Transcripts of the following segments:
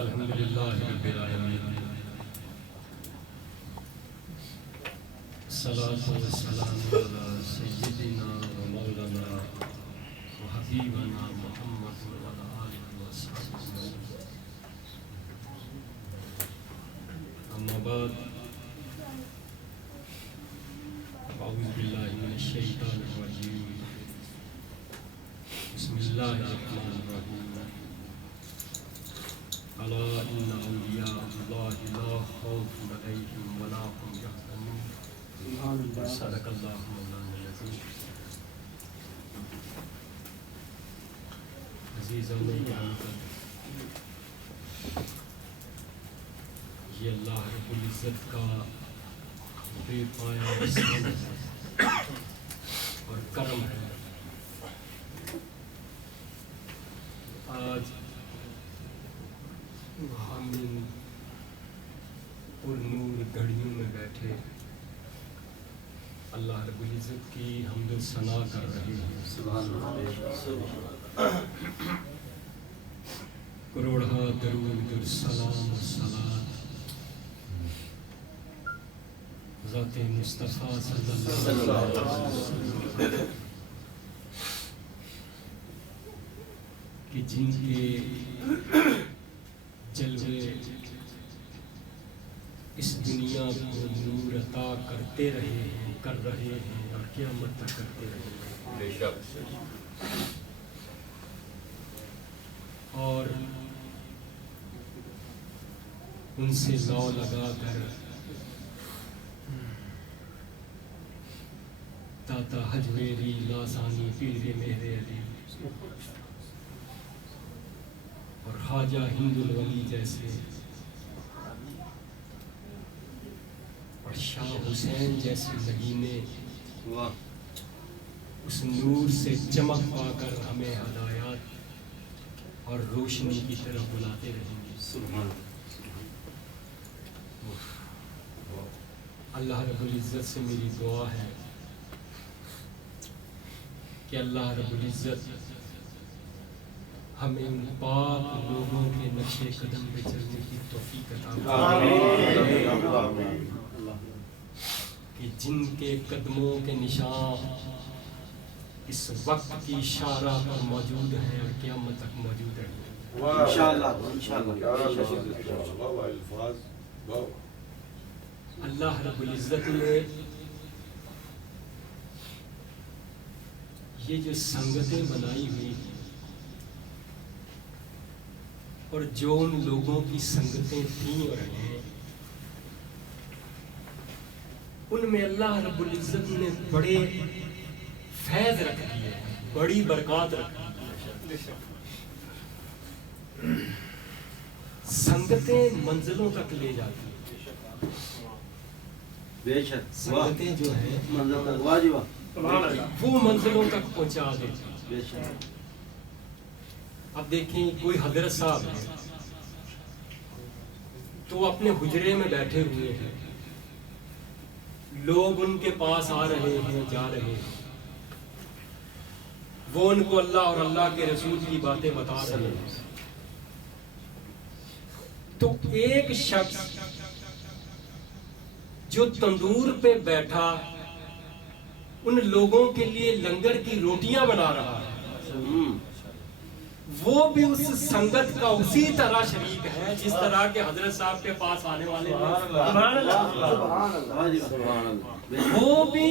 الحمدللہ رب العالمین، الصلاة والسلام علی سیدنا و مولانا و حبیبنا محمد و علی آلہ و صحبہ وسلم۔ اما بعد، اعوذ باللہ من الشیطان الرجیم، بسم اللہ الرحمن الرحیم۔ الا ان اولیاء اللہ لا خوف علیہم ولا هم یحزنون، صدق اللہ مولانا العظیم۔ عزیزان کرام، یہ اللہ رب العزت کا بے پایا احسان ہے اور کرم ہے۔ آج ہم ان پر نور گھڑیوں میں بیٹھے اللہ رب العزت کی حمد و ثنا کر رہے ہیں۔ سبحان اللہ، کروڑا درود و سلام و صلات ذات مصطفیٰ صلی اللہ علیہ وسلم کہ جن کے جلوے اس دنیا کو نور عطا کرتے رہے ہیں، کر رہے ہیں اور قیامت تک کرتے رہے ہیں۔ بے شک۔ اور ان سے لو لگا کر داتا حج میری لاسانی پیر میرے علی اور خواجہ ہند الولی جیسے اور شاہ حسین جیسے نگینے اس نور سے چمک پا کر ہمیں ہدایات اور روشنی کی طرف بلاتے رہیں گے۔ سبحان اللہ رب العزت سے میری دعا ہے کہ اللہ رب العزت ہمیں ان پاک لوگوں کے نقش قدم پہ چلنے کی توفیق عطا فرمائے کہ جن کے قدموں کے نشان اس وقت کی شارع پر موجود ہیں اور قیامت تک موجود ہیں انشاءاللہ۔ اللہ رب العزت نے یہ جو سنگتیں بنائی ہوئی اور جو ان لوگوں کی سنگتیں تھیں اور ہیں، ان میں اللہ رب العزت نے بڑے فیض رکھ دیے، بڑی برکات رکھ دی۔ سنگتیں منزلوں تک لے جاتی ہیں، بے شک سنگتیں جو ہیں وہ منزلوں تک پہنچا دیتی ہیں۔ اب دیکھیں کوئی حضرت صاحب ہے تو اپنے حجرے میں بیٹھے ہوئے ہیں، لوگ ان کے پاس آ رہے ہیں جا رہے ہیں، وہ ان کو اللہ اور اللہ کے رسول کی باتیں بتا رہے ہیں، تو ایک شخص جو تندور پہ بیٹھا ان لوگوں کے لیے لنگر کی روٹیاں بنا رہا ہے، وہ بھی اس سنگت کا اسی طرح شریک ہے جس طرح کے حضرت صاحب کے پاس آنے والے ہیں، وہ بھی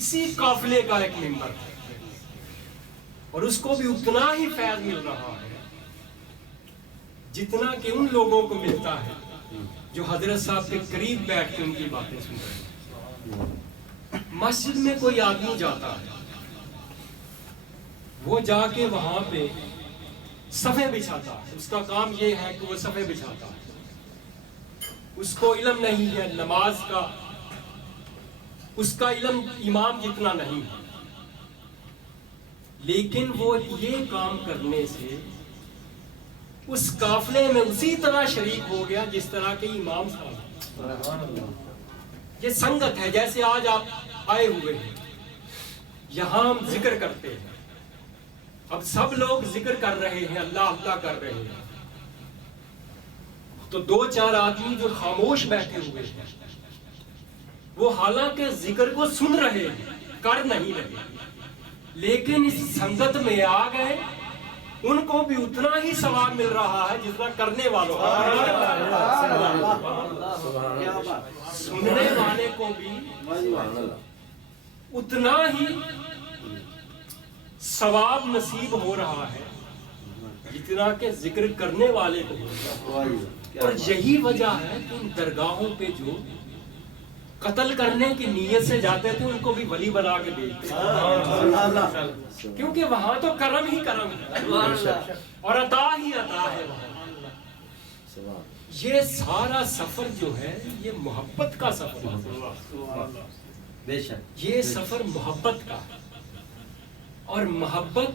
اسی قافلے کا ایک ممبر ہے اور اس کو بھی اتنا ہی فیض مل رہا ہے جتنا کہ ان لوگوں کو ملتا ہے جو حضرت صاحب کے قریب بیٹھ کے ان کی باتیں سن رہے ہیں۔ مسجد میں کوئی آدمی جاتا ہے، وہ جا کے وہاں پہ صفے بچھاتا ہے، اس کا کام یہ ہے کہ وہ صفے بچھاتا ہے، اس کو علم نہیں ہے نماز کا، اس کا علم امام جتنا نہیں ہے، لیکن وہ یہ کام کرنے سے اس قافلے میں اسی طرح شریک ہو گیا جس طرح کے امام صاحب۔ یہ سنگت ہے، جیسے آج آپ آئے ہوئے ہیں، یہاں ہم ذکر کرتے ہیں، اب سب لوگ ذکر کر رہے ہیں، اللہ اللہ کر رہے ہیں، تو دو چار آدمی جو خاموش بیٹھے ہوئے ہیں وہ حالانکہ ذکر کو سن رہے ہیں، کر نہیں رہے، لیکن اس سنگت میں آ گئے، ان کو بھی اتنا ہی ثواب مل رہا ہے جتنا کرنے والوں کو، سننے والے کو بھی اتنا ہی ثواب نصیب ہو رہا ہے جتنا کہ ذکر کرنے والے کو ہو رہا ہے۔ اور یہی وجہ ہے کہ ان درگاہوں پہ جو قتل کرنے کی نیت سے جاتے تھے ان کو بھی ولی بنا کے بھیجتے ہیں، کیونکہ وہاں تو کرم ہی کرم ہے اور عطا ہی عطا ہے وہاں۔ یہ سارا سفر جو ہے یہ محبت کا سفر ہے، بے شک یہ سفر محبت کا ہے، اور محبت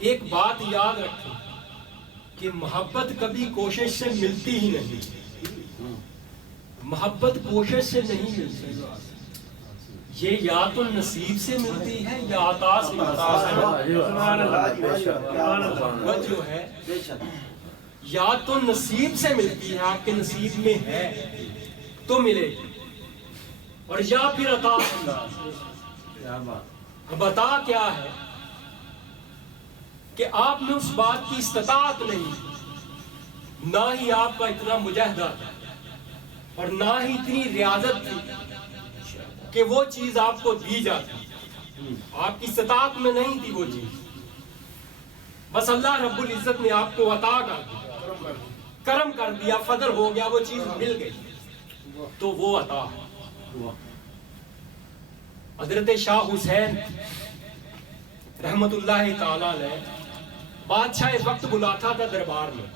ایک بات یاد رکھیں کہ محبت کبھی کوشش سے ملتی ہی نہیں، محبت کوشش سے نہیں ملتی، یہ یا تو نصیب سے ملتی ہے یا عطا سے ملتی ہے، وہ جو ہے یا تو نصیب سے ملتی ہے، آپ کے نصیب میں ہے تو ملے گی، اور یا پھر عطا سے۔ اب عطا کیا ہے کہ آپ میں اس بات کی استطاعت نہیں، نہ ہی آپ کا اتنا مجاہدہ تھا اور نہ ہی اتنی ریاضت تھی کہ وہ چیز آپ کو دی جاتی، آپ کی استطاعت میں نہیں تھی وہ چیز، بس اللہ رب العزت نے آپ کو عطا کر دیا، کرم کر دیا، فضل ہو گیا، وہ چیز مل گئی، تو وہ عطا ہے۔ حضرت شاہ حسین رحمت اللہ تعالی علیہ بادشاہ اس وقت بلاتا تھا دربار میں،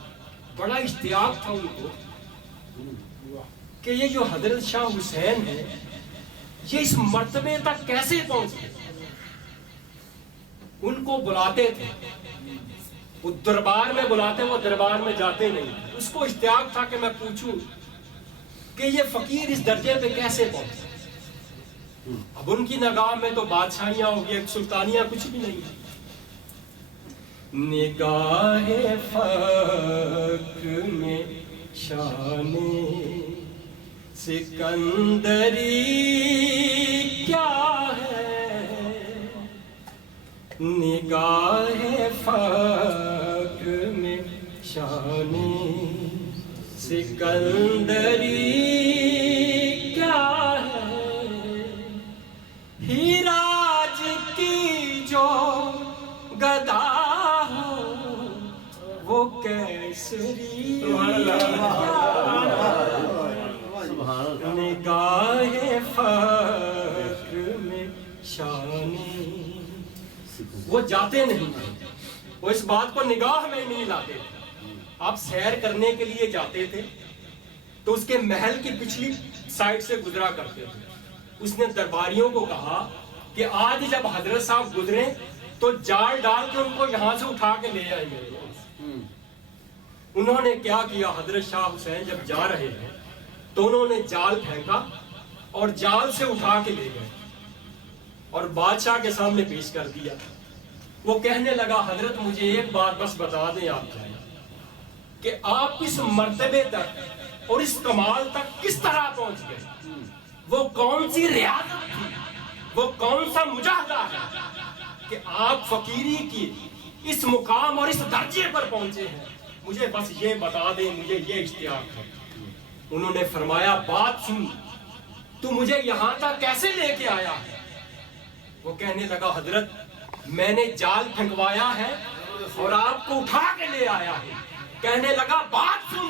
بڑا اشتیاق تھا ان کو کہ یہ جو حضرت شاہ حسین ہے یہ اس مرتبے تک کیسے پہنچے، ان کو بلاتے تھے، وہ دربار میں بلاتے، وہ دربار میں جاتے نہیں، اس کو اشتیاق تھا کہ میں پوچھوں کہ یہ فقیر اس درجے پہ کیسے پہنچے۔ اب ان کی نگاہ میں تو بادشاہیاں ہو گئی، سلطانیاں کچھ بھی نہیں، نگاہ فقر میں شان سکندری کیا ہے، نگاہ فقر میں شان سکندری کیا ہے، ہیراج کی جو گدا ہو وہ کیسری نگاہ فقر میں شان، وہ جاتے نہیں تھے، وہ اس بات کو نگاہ میں نہیں لاتے تھے۔ آپ سیر کرنے کے لیے جاتے تھے تو اس کے محل کی پچھلی سائڈ سے گزرا کرتے تھے، اس نے درباریوں کو کہا کہ آج جب حضرت صاحب گزرے تو جال ڈال کے ان کو یہاں سے اٹھا کے لے آئیں گے۔ انہوں نے کیا کیا، حضرت شاہ حسین جب جا رہے ہیں تو انہوں نے جال پھینکا اور جال سے اٹھا کے لے گئے اور بادشاہ کے سامنے پیش کر دیا۔ وہ کہنے لگا حضرت مجھے ایک بات بس بتا دیں آپ جائیں کہ آپ اس مرتبے تک اور اس کمال تک کس طرح پہنچ گئے، وہ کون سی ریاضت تھی، وہ کون سا مجاہدہ ہے کہ آپ فقیری کی اس مقام اور اس درجے پر پہنچے ہیں، مجھے بس یہ بتا دیں، مجھے یہ اشتیاق ہے۔ انہوں نے فرمایا بات سن، تو مجھے یہاں تک کیسے لے کے آیا ہے؟ وہ کہنے لگا حضرت میں نے جال پھینکوایا ہے اور آپ کو اٹھا کے لے آیا ہے۔ کہنے لگا بات سن،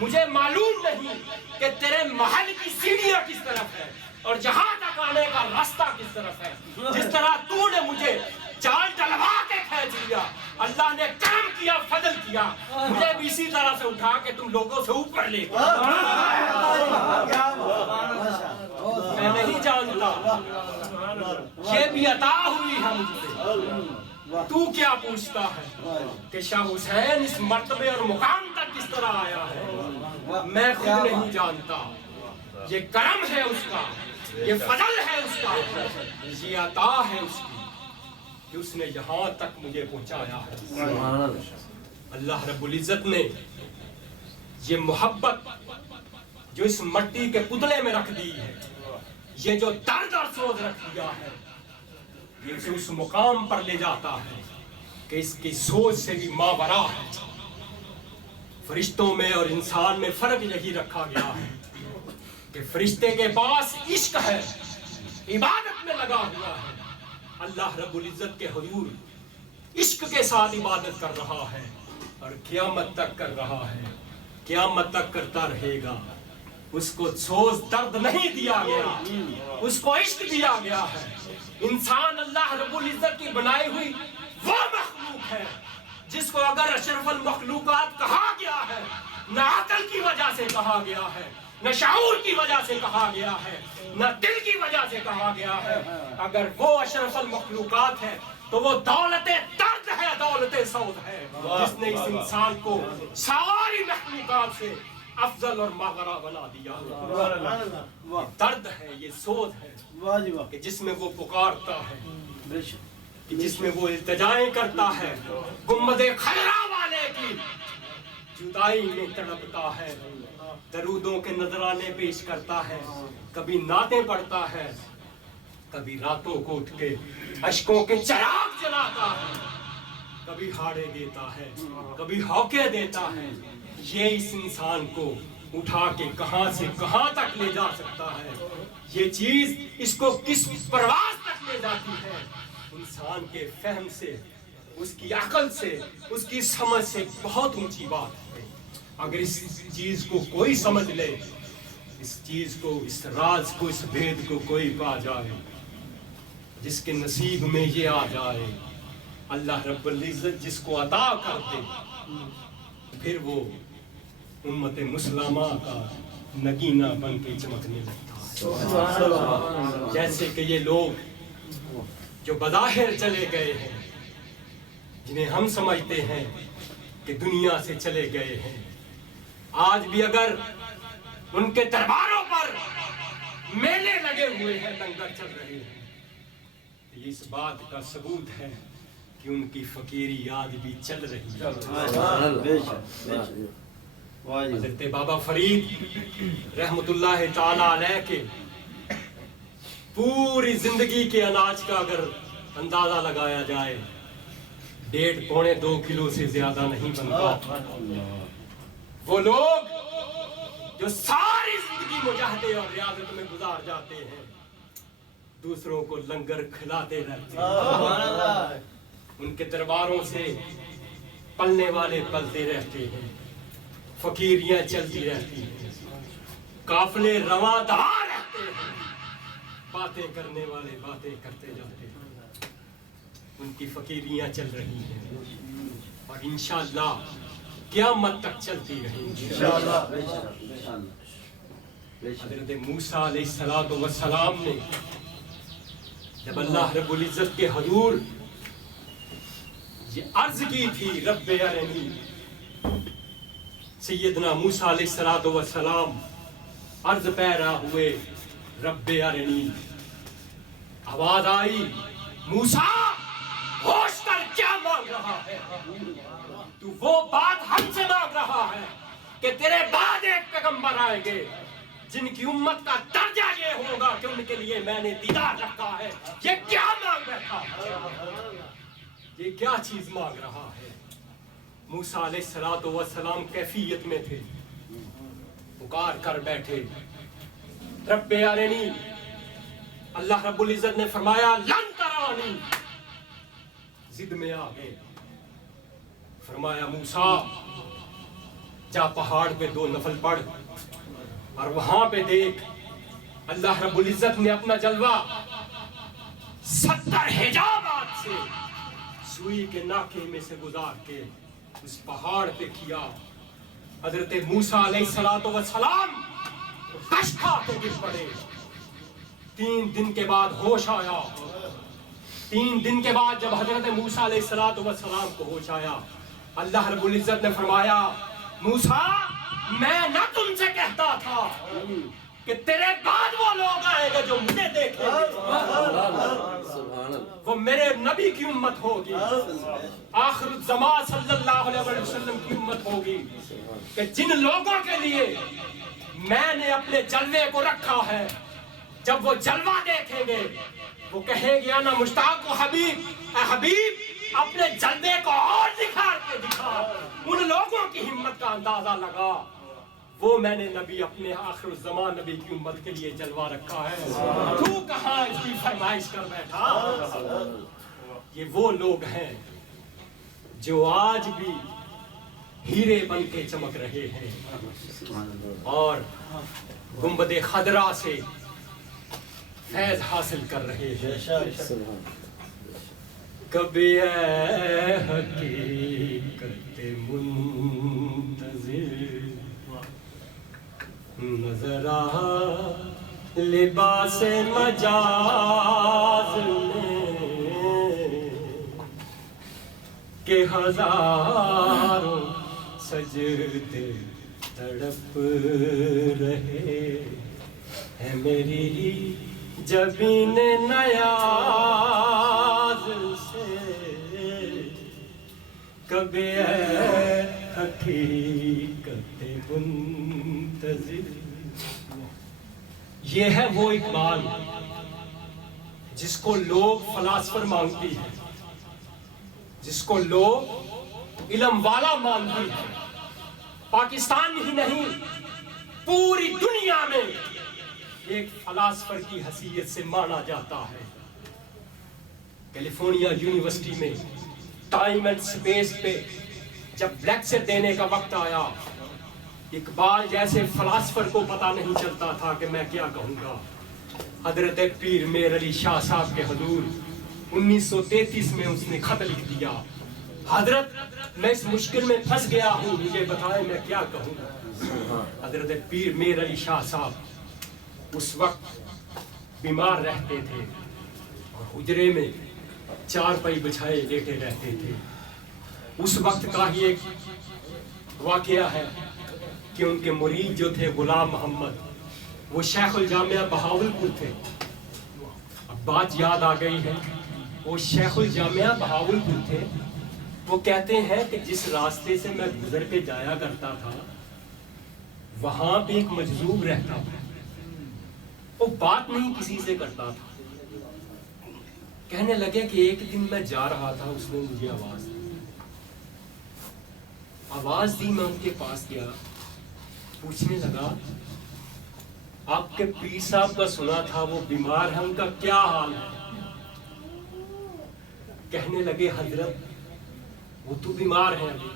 مجھے معلوم نہیں کہ تیرے محل کی سیڑھیاں کس طرف ہے اور جہاں تک آنے کا راستہ کس طرف ہے، جس طرح تو نے مجھے جال ڈلوا کے کھینچ لیا، اللہ نے کرم کیا، فضل کیا، مجھے بھی اسی طرح سے اٹھا کے تم لوگوں سے اوپر لے گئے۔ میں نہیں جانتا، یہ بھی عطا ہوئی ہے مجھ سے، تو کیا پوچھتا ہے کہ شاہ حسین اس مرتبے اور مقام تک کس طرح آیا ہے؟ میں خود نہیں جانتا، یہ کرم ہے اس کا، یہ فضل ہے اس کا، یہ عطا ہے اس کی۔ کہ اس نے یہاں تک مجھے پہنچایا ہے۔ اللہ رب العزت نے یہ محبت جو اس مٹی کے پتلے میں رکھ دی ہے، یہ جو درد اور سوز رکھ دیا ہے، یہ اسے اس مقام پر لے جاتا ہے کہ اس کی سوچ سے بھی ماورا ہے۔ فرشتوں میں اور انسان میں فرق یہی رکھا گیا ہے کہ فرشتے کے پاس عشق ہے، عبادت میں لگا ہوا ہے، اللہ رب العزت کے حضور عشق کے ساتھ عبادت کر رہا ہے اور قیامت تک کر رہا ہے، قیامت تک کرتا رہے گا۔ اس کو سوز درد نہیں دیا گیا، اس کو عشق دیا گیا ہے۔ انسان اللہ رب العزت کی بنائی ہوئی وہ مخلوق ہے جس کو اگر اشرف المخلوقات کہا گیا ہے، نہ عقل کی وجہ سے کہا گیا ہے، نہ شعور کی وجہ سے کہا گیا ہے، نہ دل کی وجہ سے کہا گیا ہے، اگر وہ اشرف المخلوقات ہے تو وہ دولت درد ہے، دولت سود ہے، جس نے اس انسان کو ساری مخلوقات سے افضل اور ماغرا بنا دیا۔ درد ہے، یہ سود ہے کہ جس میں وہ پکارتا ہے، کہ جس میں وہ التجائیں کرتا ہے، گنبد خضرا والے کی جدائی میں تڑپتا ہے، درودوں کے نذرانے پیش کرتا ہے، کبھی نعتیں پڑھتا ہے، کبھی راتوں کو اٹھ کے اشکوں کے چراغ جلاتا ہے، کبھی ہاڑے دیتا ہے، کبھی ہوکے دیتا ہے۔ یہ اس انسان کو اٹھا کے کہاں سے کہاں تک لے جا سکتا ہے، یہ چیز اس کو کس پرواز تک لے جاتی ہے، انسان کے فہم سے، اس کی عقل سے، اس کی سمجھ سے بہت اونچی بات ہے۔ اگر اس چیز کو کوئی سمجھ لے، اس چیز کو، اس راز کو، اس بھید کو کوئی پا جائے، جس کے نصیب میں یہ آ جائے، اللہ رب العزت جس کو عطا کر دے، پھر وہ امت مسلمہ کا نگینہ بن کے چمکنے لگتا ہے۔ جیسے کہ یہ لوگ جو بظاہر چلے گئے ہیں، جنہیں ہم سمجھتے ہیں کہ دنیا سے چلے گئے ہیں، آج بھی اگر ان کے درباروں پر میلے لگے ہوئے ہیں، لنگر چل رہے ہیں، یہ اس بات کا ثبوت ہے کہ ان کی فقیری آج بھی چل رہی ہے۔ حضرت بابا فرید رحمت اللہ تعالی علیہ کے پوری زندگی کے اناج کا اگر اندازہ لگایا جائے، 1.5-2 کلو سے زیادہ نہیں بنتا۔ وہ لوگ جو ساری زندگی مجاہدے اور ریاضت میں گزار جاتے ہیں، دوسروں کو لنگر کھلاتے رہتے ہیں، ان کے درباروں سے پلنے والے پلتے رہتے ہیں، فقیریاں چلتی رہتی ہیں، قافلے رواں دہاں رہتے ہیں، باتیں کرنے والے باتیں کرتے جاتے ہیں، ان کی فقیریاں چل رہی ہیں اور انشاءاللہ قیامت تک چلتی رہیں گی۔ حضرت موسیٰ علیہ السلام نے جب اللہ رب العزت کے حضور یہ عرض کی تھی، رب ارنی، سیدنا موسیٰ علیہ السلام عرض پیرا ہوئے، رب ارنی، آواز آئی، موسیٰ ہوش کر کیا مانگ رہا ہے؟ تو وہ بات ہم سے مانگ رہا ہے کہ تیرے بعد ایک پیغمبر آئیں گے جن کی امت کا درجہ یہ ہوگا کہ ان کے لیے میں نے دیدار رکھا ہے۔ یہ کیا مانگ رہا ہے؟ یہ کیا چیز مانگ رہا ہے؟ موسیٰ علیہ السلام کیفیت میں تھے، پکار کر بیٹھے، رب ارنی، اللہ رب العزت نے فرمایا لن ترانی، ضد میں آ گئے، فرمایا موسیٰ جا پہاڑ پہ 2 نفل پڑھ اور وہاں پہ دیکھ، اللہ رب العزت نے اپنا جلوہ 70 حجابات سے سوئی کے ناکے میں سے گزار کے اس پہاڑ پہ کیا۔ حضرت موسیٰ علیہ السلام کش کھا کے گر پڑے۔ 3 دن کے بعد ہوش آیا۔ 3 دن کے بعد جب حضرت موسیٰ علیہ السلام کو ہوش آیا، اللہ رب العزت نے فرمایا موسیٰ، میں نہ تم سے کہتا تھا کہ تیرے بعد وہ لوگ آئیں گے جو مجھے دیکھیں گے، وہ میرے نبی کی امت ہوگی، آخر الزمان صلی اللہ علیہ وسلم کی امت ہوگی، کہ جن لوگوں کے لیے میں نے اپنے جلوے کو رکھا ہے، جب وہ جلوہ دیکھیں گے وہ کہیں گے انا مشتاق و حبیب، اے حبیب اپنے جلوے کو اور نکھار کے دکھا۔ ان لوگوں کی ہمت کا اندازہ لگا، وہ میں نے نبی اپنے آخر الزمان نبی کی امت کے لیے جلوہ رکھا ہے، تو کہاں اس کی فرمائش کر بیٹھا۔ یہ وہ لوگ ہیں جو آج بھی ہیرے بن کے چمک رہے ہیں اور گنبد خضرا سے فیض حاصل کر رہے ہیں۔ کبھی اے حقیقت منتظر نظر آ لباس مجاز میں کہ ہزاروں سجدے تڑپ رہے ہے میری جبین نیاز سے۔ کبھی اے حقیقت منتظر، یہ ہے وہ اقبال جس کو لوگ فلاسفر مانگتی ہیں، جس کو لوگ علم والا مانگتی ہیں۔ پاکستان ہی نہیں پوری دنیا میں ایک فلاسفر کی حیثیت سے مانا جاتا ہے۔ کیلیفورنیا یونیورسٹی میں ٹائم اینڈ سپیس پہ جب لیکچر دینے کا وقت آیا، اقبال جیسے فلاسفر کو پتا نہیں چلتا تھا کہ میں کیا کہوں گا۔ حضرت پیر میر علی شاہ صاحب کے حضور 1933 میں اس نے خط لکھ دیا، حضرت میں اس مشکل میں پھنس گیا ہوں، مجھے بتائیں میں کیا کہوں گا۔ حضرت پیر میر علی شاہ صاحب اس وقت بیمار رہتے تھے اور حجرے میں چارپائی بچھائے لیٹے رہتے تھے۔ اس وقت کا ہی ایک واقعہ ہے کہ ان کے مرید جو تھے غلام محمد، وہ شیخ الجامعہ بہاولپور تھے۔ اب بات یاد آ گئی ہے، وہ شیخ الجامعہ بہاولپور تھے۔ وہ کہتے ہیں کہ جس راستے سے میں گزر کے جایا کرتا تھا وہاں بھی ایک مجذوب رہتا تھا، وہ بات نہیں کسی سے کرتا تھا۔ کہنے لگے کہ ایک دن میں جا رہا تھا، اس نے مجھے آواز دی، میں ان کے پاس گیا، پوچھنے لگا آپ کے پیر صاحب کا سنا تھا وہ بیمار ہیں، ان کا کیا حال ہے؟ کہنے لگے حضرت وہ تو بیمار ہیں ابھی۔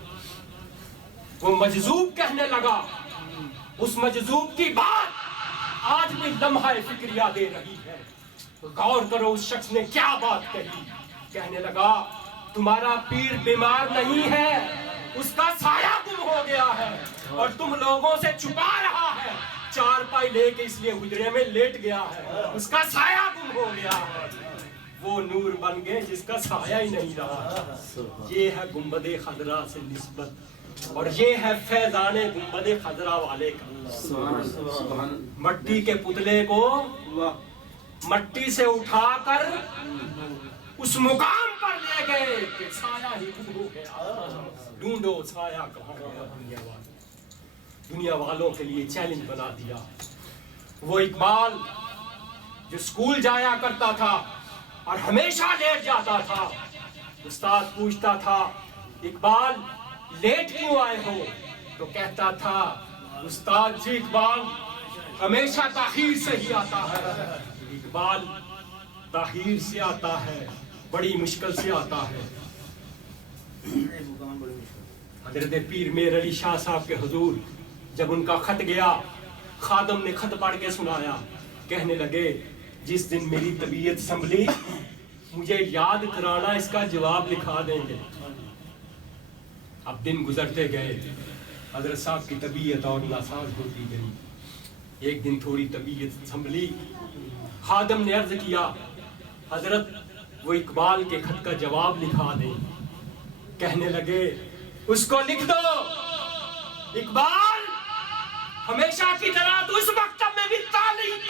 وہ مجذوب کہنے لگا، اس مجذوب کی بات آج بھی لمحہ فکریہ دے رہی ہے، غور کرو اس شخص نے کیا بات کہی۔ کہنے لگا تمہارا پیر بیمار نہیں ہے، اس کا سایہ گم ہو گیا ہے اور تم لوگوں سے چھپا رہا ہے، چارپائی لے کے اس لیے حجرے میں لیٹ گیا ہے، اس کا سایہ گم ہو گیا ہے۔ وہ نور بن گئے جس کا سایہ ہی نہیں رہا۔ یہ ہے گنبد خضرا سے نسبت اور یہ ہے فیضان گنبد خضرا والے کا۔ مٹی کے پتلے کو مٹی سے اٹھا کر اس مقام پر لے گئے کہ سایہ ہی گم ہو گیا، ڈھونڈو سایہ کہاں گیا۔ دنیا والوں کے لیے چیلنج بنا دیا۔ وہ اقبال جو اسکول جایا کرتا تھا اور ہمیشہ لیٹ جاتا تھا، استاد پوچھتا تھا اقبال لیٹ کیوں آئے ہو؟ تو کہتا تھا استاد جی اقبال ہمیشہ تاخیر سے ہی آتا ہے۔ اقبال تاخیر سے آتا ہے، بڑی مشکل سے آتا ہے۔ حضرت پیر میر علی شاہ صاحب کے حضور جب ان کا خط گیا، خادم نے خط پڑھ کے سنایا، کہنے لگے جس دن میری طبیعت سنبھلی مجھے یاد کرانا، اس کا جواب لکھا دیں گے۔ اب دن گزرتے گئے، حضرت صاحب کی طبیعت اور ناساز ہوتی گئی۔ ایک دن تھوڑی طبیعت سنبھلی، خادم نے عرض کیا حضرت وہ اقبال کے خط کا جواب لکھا دیں۔ کہنے لگے اس کو لکھ دو، اقبال ہمیشہ کی طرح تو اس مکتب میں بھی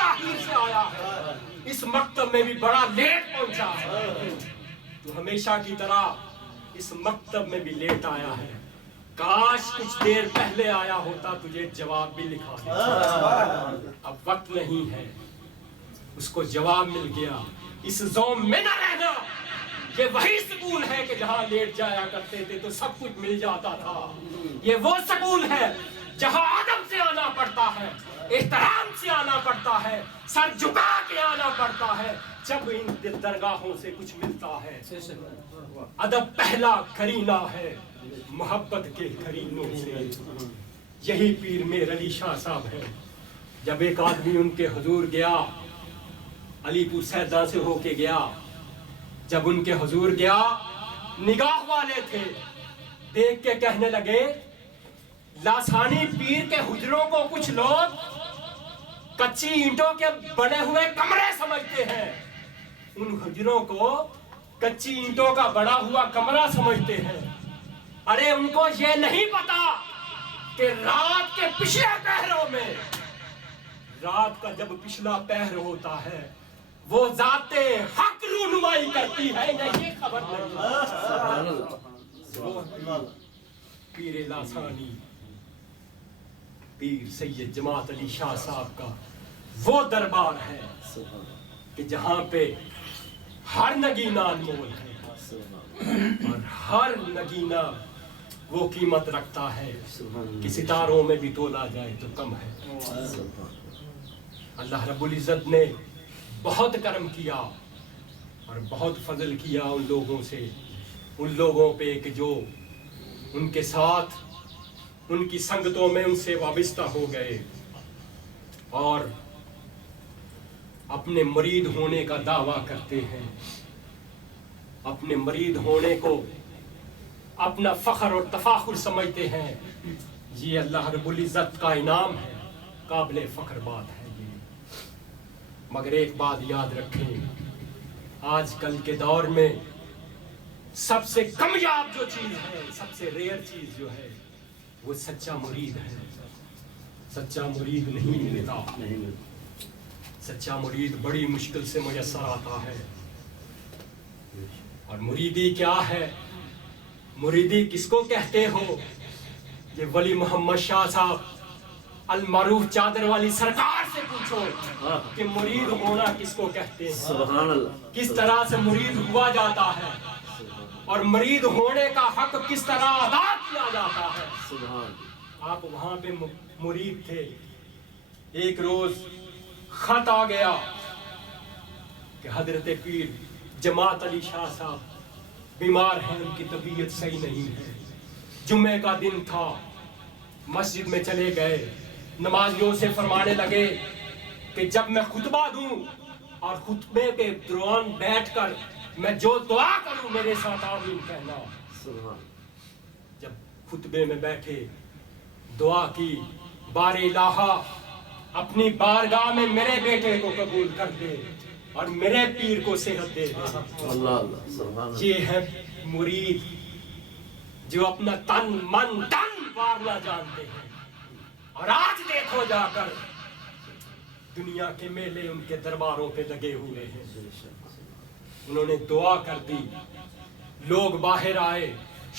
تاخیر سے آیا ہے، اس مکتب میں بھی بڑا لیٹ پہنچا ہے، تو ہمیشہ کی طرح اس مکتب میں بھی لیٹ آیا ہے، کاش کچھ دیر پہلے آیا ہوتا تجھے جواب بھی لکھا دیتا، اب وقت نہیں ہے، اس کو جواب مل گیا، اس زوم میں نہ رہنا، یہ وہی سکول ہے کہ جہاں لیٹ جایا کرتے تھے تو سب کچھ مل جاتا تھا، یہ وہ سکول ہے جہاں ادب سے آنا پڑتا ہے، احترام سے آنا پڑتا ہے، سر جھکا کے آنا پڑتا ہے جب ان درگاہوں سے کچھ ملتا ہے، ادب پہلا کرینہ ہے محبت کے کرینوں سے، یہی پیر میر علی شاہ صاحب ہے۔ جب ایک آدمی ان کے حضور گیا، علی پور سیداں سے ہو کے گیا، جب ان کے حضور گیا نگاہ والے تھے، دیکھ کے کہنے لگے لاسانی پیر کے حجروں کو کچھ لوگ کچی اینٹوں کے بنے ہوئے کمرے سمجھتے ہیں، ان حجروں کو کچی اینٹوں کا بنا ہوا کمرہ سمجھتے ہیں، ارے ان کو یہ نہیں پتا کہ رات کے پچھلے پہروں میں، رات کا جب پچھلا پہر ہوتا ہے وہ ذات حق رونمائی کرتی ہے، یہ خبر نہیں، پیر لاسانی پیر سید جماعت علی شاہ صاحب کا وہ دربار ہے کہ جہاں پہ ہر نگینہ انمول ہے اور ہر نگینہ وہ قیمت رکھتا ہے کہ ستاروں میں بھی تولا جائے تو کم ہے۔ اللہ رب العزت نے بہت کرم کیا اور بہت فضل کیا ان لوگوں سے، ان لوگوں پہ کہ جو ان کے ساتھ ان کی سنگتوں میں ان سے وابستہ ہو گئے اور اپنے مرید ہونے کا دعویٰ کرتے ہیں، اپنے مرید ہونے کو اپنا فخر اور تفاخر سمجھتے ہیں، یہ اللہ رب العزت کا انعام ہے، قابل فخر بات ہے یہ۔ مگر ایک بات یاد رکھیں، آج کل کے دور میں سب سے کامیاب جو چیز ہے، سب سے ریئر چیز جو ہے وہ سچا مرید ہے، سچا مرید نہیں ملتا، سچا مرید بڑی مشکل سے میسر آتا ہے۔ اور مریدی کیا ہے، مریدی کس کو کہتے ہو؟ یہ ولی محمد شاہ صاحب المعروف چادر والی سرکار سے پوچھو کہ مرید ہونا کس کو کہتے ہیں، سبحان اللہ، کس طرح سے مرید ہوا جاتا ہے اور مرید ہونے کا حق کس طرح ادا کیا جاتا ہے۔ سبحان آپ وہاں پہ مرید تھے، ایک روز خط آ گیا کہ حضرت پیر جماعت علی شاہ صاحب بیمار ہیں، ان کی طبیعت صحیح نہیں ہے، جمعے کا دن تھا، مسجد میں چلے گئے، نمازیوں سے فرمانے لگے کہ جب میں خطبہ دوں اور خطبے کے دوران بیٹھ کر میں جو دعا کروں میرے ساتھ آمین کہنا۔ جب خطبے میں بیٹھے دعا کی، بار الہا اپنی بارگاہ میں میرے بیٹے کو قبول کر دے اور میرے پیر کو صحت دے دے۔ اللہ اللہ، سبحان اللہ، یہ ہے مرید جو اپنا تن من دن وارنا جانتے ہیں۔ اور آج دیکھو جا کر دنیا کے میلے ان کے درباروں پہ لگے ہوئے ہیں، انہوں نے دعا کر دی، لوگ باہر آئے،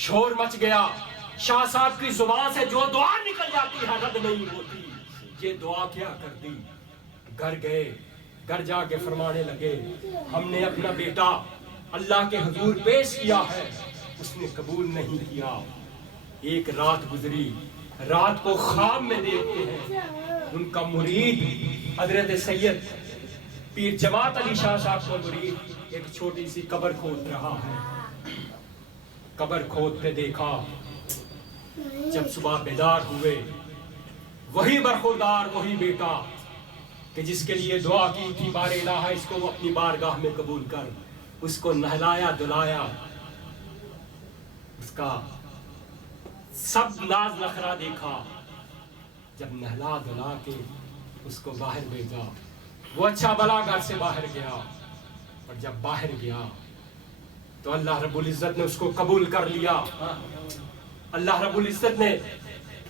شور مچ گیا، شاہ صاحب کی زبان سے جو دعا نکل جاتی ہے رد نہیں ہوتی، یہ دعا کیا کر دی۔ گھر گئے، گھر جا کے فرمانے لگے ہم نے اپنا بیٹا اللہ کے حضور پیش کیا ہے، اس نے قبول نہیں کیا۔ ایک رات گزری، رات کو خواب میں دیکھتے ہیں ان کا مرید حضرت سید پیر جماعت علی شاہ صاحب کا مرید ایک چھوٹی سی قبر کھود رہا ہے۔ قبر کھودتے دیکھا، جب صبح بیدار ہوئے، وہی برخوردار، وہی بیٹا کہ جس کے لیے دعا کی تھی بار الہا اس کو وہ اپنی بارگاہ میں قبول کر، اس کو نہلایا دلایا، اس کا سب ناز نخرا دیکھا، جب نہلا دلا کے اس کو باہر بھیجا، وہ اچھا بلا گھر سے باہر گیا، اور جب باہر گیا تو اللہ رب العزت نے اس کو قبول کر لیا، اللہ رب العزت نے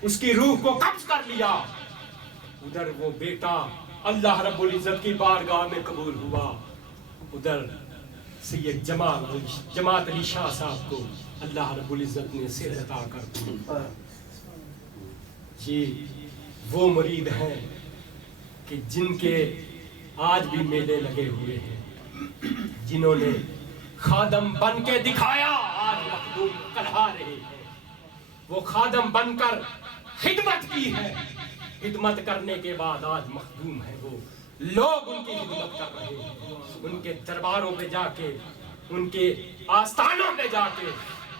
اس کی روح کو قبض کر لیا۔ ادھر وہ بیٹا اللہ رب العزت کی بارگاہ میں قبول ہوا. ادھر سید جماعت علی شاہ صاحب کو اللہ رب العزت نے صحت عطا کر دی. یہ وہ مرید ہیں کہ جن کے آج بھی میلے لگے ہوئے ہیں, جنہوں نے خادم بن کے دکھایا, آج مخدوم کہلا رہے ہیں. وہ خادم بن کر خدمت کی ہے, خدمت کرنے کے بعد آج مخدوم ہے. وہ لوگ ان کی خدمت کر رہے ہیں, ان کے درباروں پہ جا کے, ان کے آستانوں پہ جا کے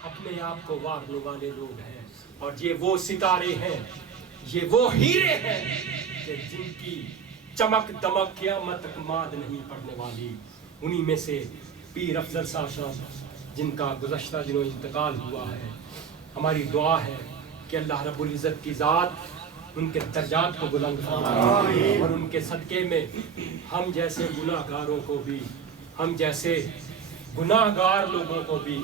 اپنے آپ کو وارنے والے لوگ ہیں. اور یہ وہ ستارے ہیں, یہ وہ ہیرے ہیں کہ جن کی چمک دمک قیامت تک ماد نہیں پڑنے والی. انہی میں سے پیر افضل صاحب جن کا گزشتہ دنوں انتقال ہوا ہے, ہماری دعا ہے کہ اللہ رب العزت کی ذات ان کے درجات کو بلند فرمائے, اور ان کے صدقے میں ہم جیسے گناہ گاروں کو بھی, ہم جیسے گناہ گار لوگوں کو بھی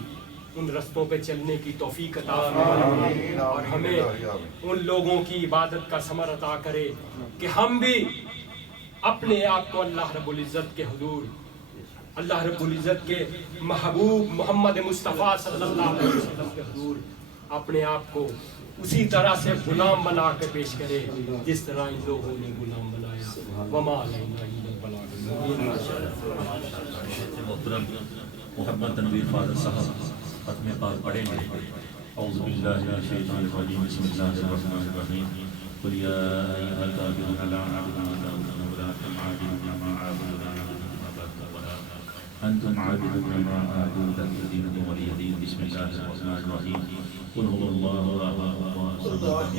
ان رستوں پہ چلنے کی توفیق عطا فرمائے, اور ہمیں ان لوگوں کی عبادت کا ثمر عطا کرے کہ ہم بھی اپنے آپ کو اللہ رب العزت کے حضور, اللہ رب العزت کے محبوب محمد مصطفیٰ صلی اللہ علیہ وسلم کے حضور اپنے آپ کو اسی طرح سے غلام بنا کے پیش کرے جس طرح ان لوگوں نے غلام بنایا. وما علینا الا البلاغ. محمد تنویر فاضل صاحب ختم پاک پڑھیں گے. اعوذ باللہ من الشیطان الرجیم, بسم اللہ الرحمن الرحیم. قل یا ایھا الکافرون لا اعبد ما تعبدون ولا انتم عابدون ما اعبد ولا انتم عابدون ما اعبد لكم دينكم ولي دين. بسم اللہ الرحمن الرحیم. قل هو اللہ احد الله الصمد